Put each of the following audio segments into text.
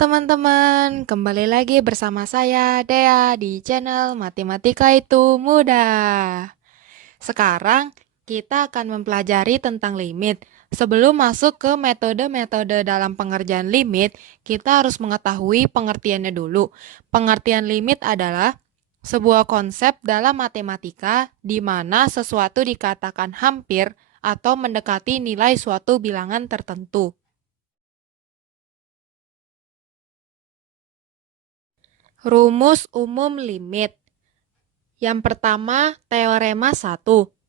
teman-teman, kembali lagi bersama saya Dea di channel Matematika itu Mudah. Sekarang kita akan mempelajari tentang limit. Sebelum masuk ke metode-metode dalam pengerjaan limit, kita harus mengetahui pengertiannya dulu. Pengertian limit adalah sebuah konsep dalam matematika di mana sesuatu dikatakan hampir atau mendekati nilai suatu bilangan tertentu. Rumus umum limit. Yang pertama, teorema 1.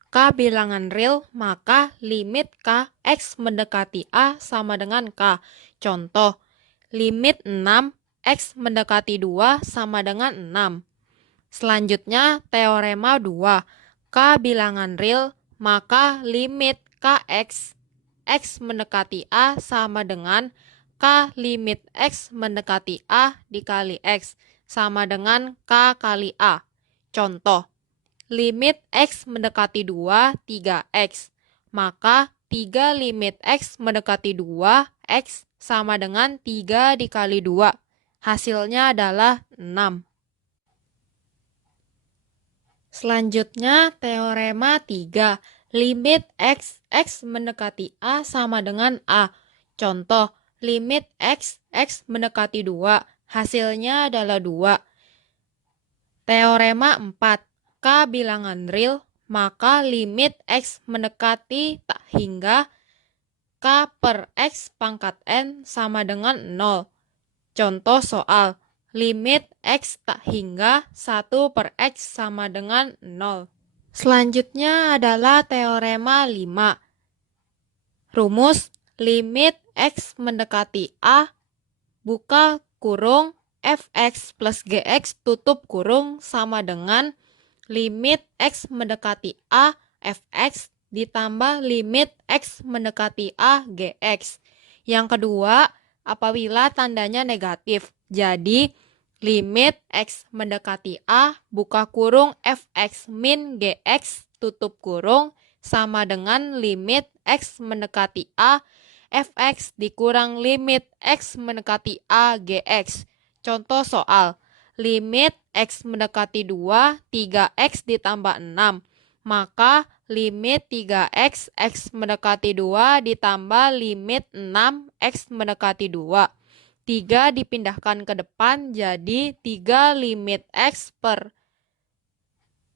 K bilangan real, maka limit K X mendekati A sama dengan K. Contoh, limit 6 X mendekati 2 sama dengan 6. Selanjutnya, teorema 2. K bilangan real, maka limit KX X mendekati A sama dengan K limit X mendekati A dikali X sama dengan K kali A. Contoh, limit X mendekati 2, 3X. Maka 3 limit X mendekati 2, X sama dengan 3 dikali 2. Hasilnya adalah 6. Selanjutnya, teorema 3. Limit X mendekati A sama dengan A. Contoh, limit X mendekati 2. Hasilnya adalah 2. Teorema 4. K bilangan real, maka limit X mendekati tak hingga K per X pangkat N sama dengan 0. Contoh soal, limit X tak hingga 1 per X sama dengan 0. Selanjutnya adalah teorema 5. Rumus, limit X mendekati A, buka kurung, fx plus gx tutup kurung sama dengan limit X mendekati A fx ditambah limit X mendekati A gx. Yang kedua, apabila tandanya negatif. Jadi, limit X mendekati A buka kurung fx min gx tutup kurung sama dengan limit X mendekati A fx dikurang limit X mendekati A gx. Contoh soal, limit X mendekati 2, 3X ditambah 6. Maka limit 3X, X mendekati 2 ditambah limit 6, X mendekati 2. 3 dipindahkan ke depan jadi 3 limit X per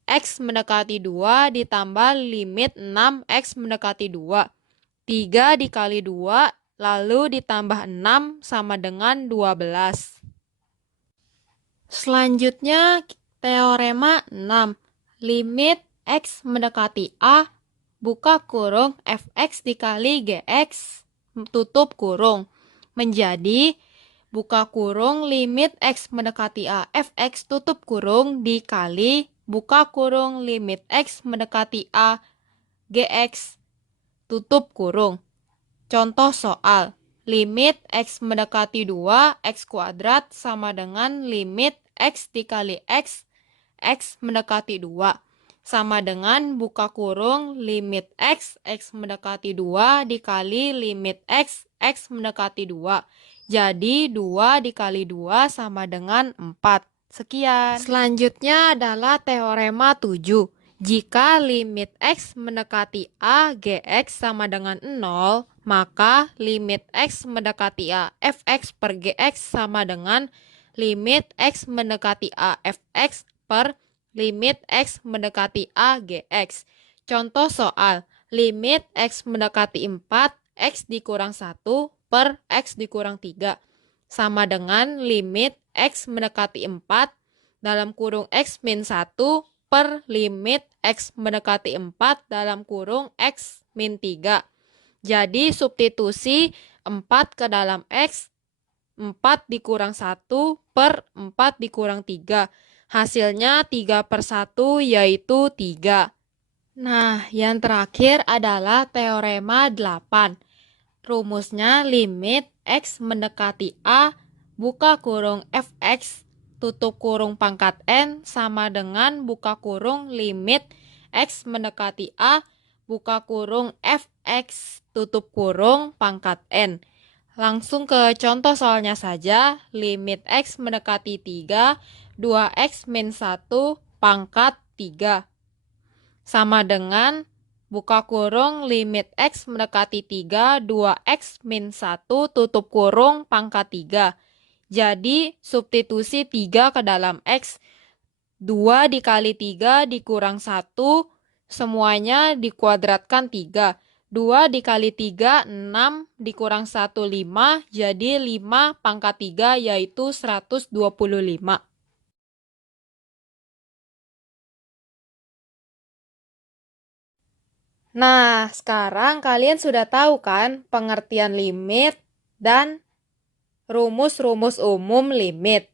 X mendekati 2 ditambah limit 6, X mendekati 2. 3 dikali 2, lalu ditambah 6 sama dengan 12. Selanjutnya, teorema 6. Limit X mendekati A, buka kurung fx dikali gx, tutup kurung. Menjadi, buka kurung limit X mendekati A fx tutup kurung dikali, buka kurung limit X mendekati A gx, tutup kurung. Contoh soal, limit X mendekati 2, X kuadrat sama dengan limit X dikali X, X mendekati 2. Sama dengan buka kurung limit X, X mendekati 2 dikali limit X, X mendekati 2. Jadi 2 dikali 2 sama dengan 4. Sekian. Selanjutnya adalah teorema 7. Jika limit X mendekati A gx sama dengan 0, maka limit X mendekati A fx per gx sama dengan limit X mendekati A fx per limit X mendekati A gx. Contoh soal, limit X mendekati 4, X dikurang 1 per X dikurang 3. Sama dengan limit X mendekati 4 dalam kurung X min 1 per limit X mendekati 4 dalam kurung X min 3. Jadi substitusi 4 ke dalam X, 4 dikurang 1 per 4 dikurang 3. Hasilnya 3 per 1 yaitu 3. Nah, yang terakhir adalah teorema 8. Rumusnya limit X mendekati A, buka kurung fx tutup kurung pangkat N sama dengan buka kurung limit X mendekati A, buka kurung fx tutup kurung pangkat N. Langsung ke contoh soalnya saja. Limit X mendekati 3, 2X min 1 pangkat 3. Sama dengan buka kurung limit X mendekati 3, 2X min 1 tutup kurung pangkat 3. Jadi substitusi 3 ke dalam X. 2 dikali 3 dikurang 1, semuanya dikuadratkan 3. 2 dikali 3, 6, dikurang 1, 5, jadi 5 pangkat 3 yaitu 125. Nah, sekarang kalian sudah tahu kan pengertian limit dan rumus-rumus umum limit.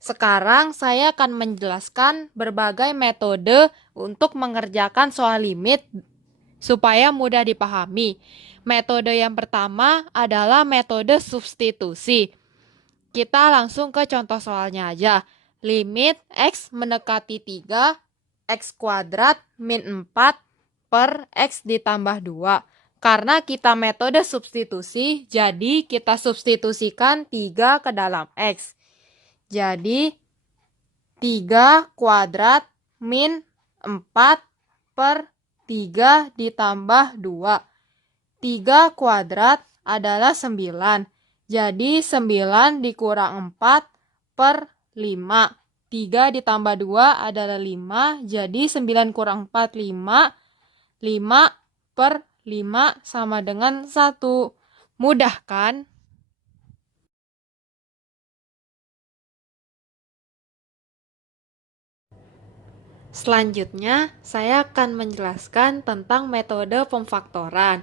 Sekarang saya akan menjelaskan berbagai metode untuk mengerjakan soal limit supaya mudah dipahami. Metode yang pertama adalah metode substitusi. Kita langsung ke contoh soalnya aja. Limit X mendekati 3, X kuadrat min 4 per X ditambah 2. Karena kita metode substitusi, jadi kita substitusikan 3 ke dalam X. Jadi 3 kuadrat min 4 per 3 ditambah 2. 3 kuadrat adalah 9. Jadi 9 dikurang 4 per 5. 3 ditambah 2 adalah 5. Jadi 9 kurang 4, 5. 5 per 5 sama dengan 1. Mudah kan? Selanjutnya, saya akan menjelaskan tentang metode pemfaktoran.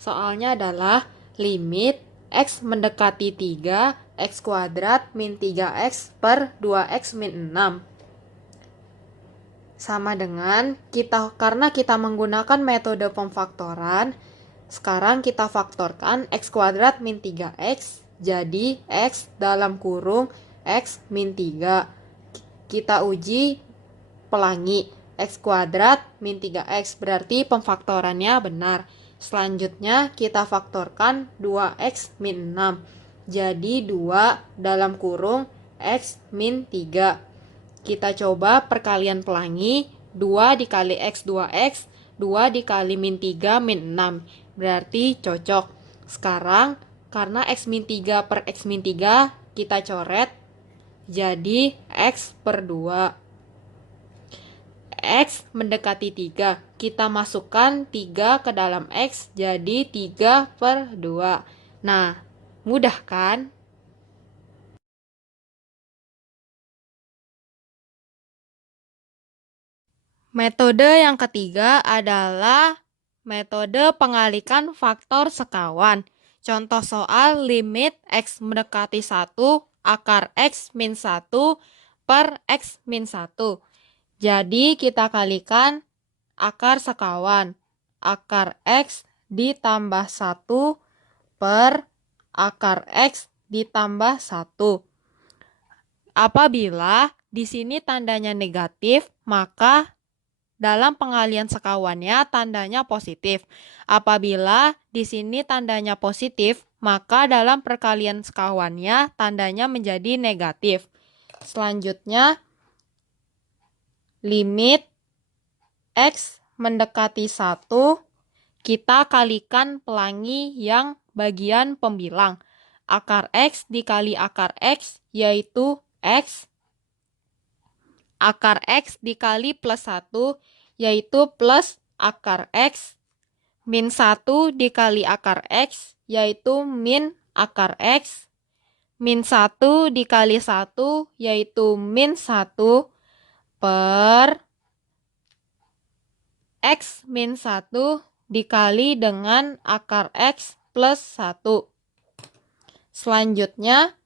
Soalnya adalah limit X mendekati 3, X kuadrat min 3X per 2X min 6. Sama dengan karena kita menggunakan metode pemfaktoran, sekarang kita faktorkan X kuadrat min 3X, jadi X dalam kurung X min 3. Kita uji pelangi X kuadrat min 3X, berarti pemfaktorannya benar. Selanjutnya kita faktorkan 2X min 6. Jadi 2 dalam kurung X min 3. Kita coba perkalian pelangi. 2 dikali X 2X, 2 dikali min 3 min 6. Berarti cocok. Sekarang karena X min 3 per X min 3 kita coret. Jadi X per 2. X mendekati 3. Kita masukkan 3 ke dalam X, jadi 3 per 2. Nah, mudah kan? Metode yang ketiga adalah metode pengalikan faktor sekawan. Contoh soal limit X mendekati 1 akar X min 1 per X min 1. Jadi kita kalikan akar sekawan. Akar X ditambah 1 per akar X ditambah 1. Apabila di sini tandanya negatif, maka dalam pengalian sekawannya tandanya positif. Apabila di sini tandanya positif, maka dalam perkalian sekawannya tandanya menjadi negatif. Selanjutnya, limit X mendekati 1, kita kalikan pelangi yang bagian pembilang. Akar X dikali akar X yaitu X. Akar X dikali plus 1 yaitu plus akar X. Min 1 dikali akar X yaitu min akar X. Min 1 dikali 1 yaitu min 1 per X min 1 dikali dengan akar X plus 1. Selanjutnya,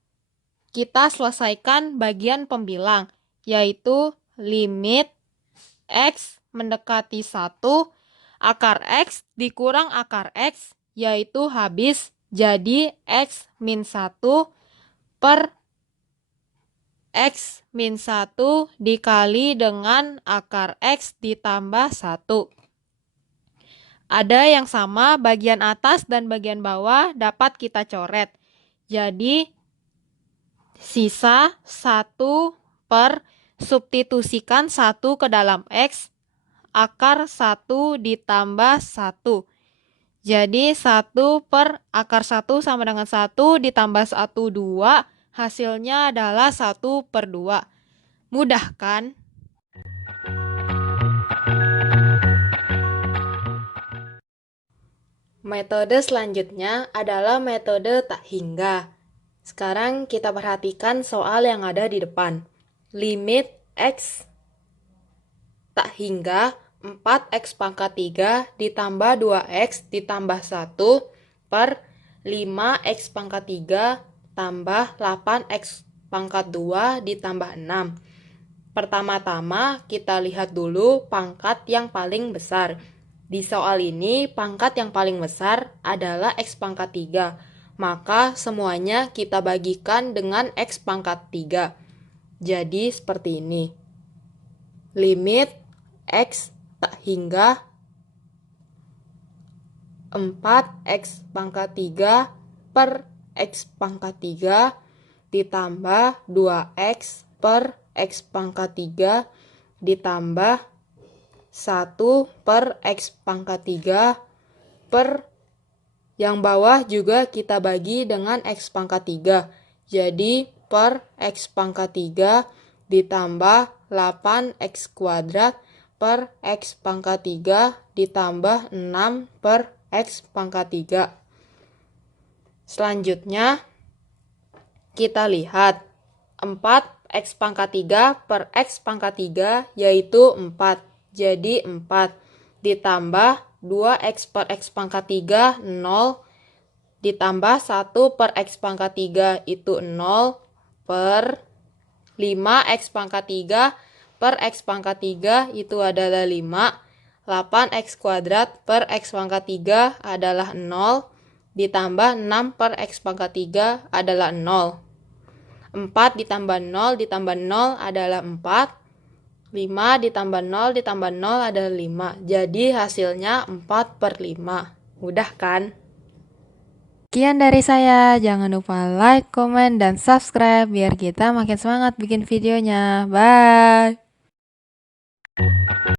kita selesaikan bagian pembilang, yaitu limit X mendekati 1, akar X dikurang akar X, yaitu habis, jadi X min 1 per X min 1 dikali dengan akar X ditambah 1. Ada yang sama, bagian atas dan bagian bawah dapat kita coret. Jadi sisa 1 per substitusikan 1 ke dalam X, akar 1 ditambah 1. Jadi 1 per akar 1 sama dengan 1 ditambah 1, 2. Hasilnya adalah 1 per 2. Mudah kan? Metode selanjutnya adalah metode tak hingga. Sekarang kita perhatikan soal yang ada di depan. Limit X tak hingga 4X pangkat 3 ditambah 2X ditambah 1 per 5X pangkat 3 tambah 8X pangkat 2 ditambah 6. Pertama-tama kita lihat dulu pangkat yang paling besar. Di soal ini pangkat yang paling besar adalah X pangkat 3. Maka semuanya kita bagikan dengan X pangkat 3. Jadi seperti ini. Limit X tak hingga 4X pangkat 3 per X pangkat 3 ditambah 2X per X pangkat 3 ditambah 1 per X pangkat 3 per yang bawah juga kita bagi dengan X pangkat 3. Jadi per X pangkat 3 ditambah 8X kuadrat per X pangkat 3 ditambah 6 per X pangkat 3. Selanjutnya kita lihat 4X pangkat 3 per X pangkat 3 yaitu 4. Jadi 4 ditambah 2X per X pangkat 3, 0. Ditambah 1 per X pangkat 3 itu 0 per 5X pangkat 3 per X pangkat 3 itu adalah 5. 8X kuadrat per X pangkat 3 adalah 0. Ditambah 6 per X pangkat 3 adalah 0. 4 ditambah 0 ditambah 0 adalah 4. 5 ditambah 0 ditambah 0 adalah 5. Jadi hasilnya 4 per 5. Mudah kan? Sekian dari saya. Jangan lupa like, komen, dan subscribe biar kita makin semangat bikin videonya. Bye!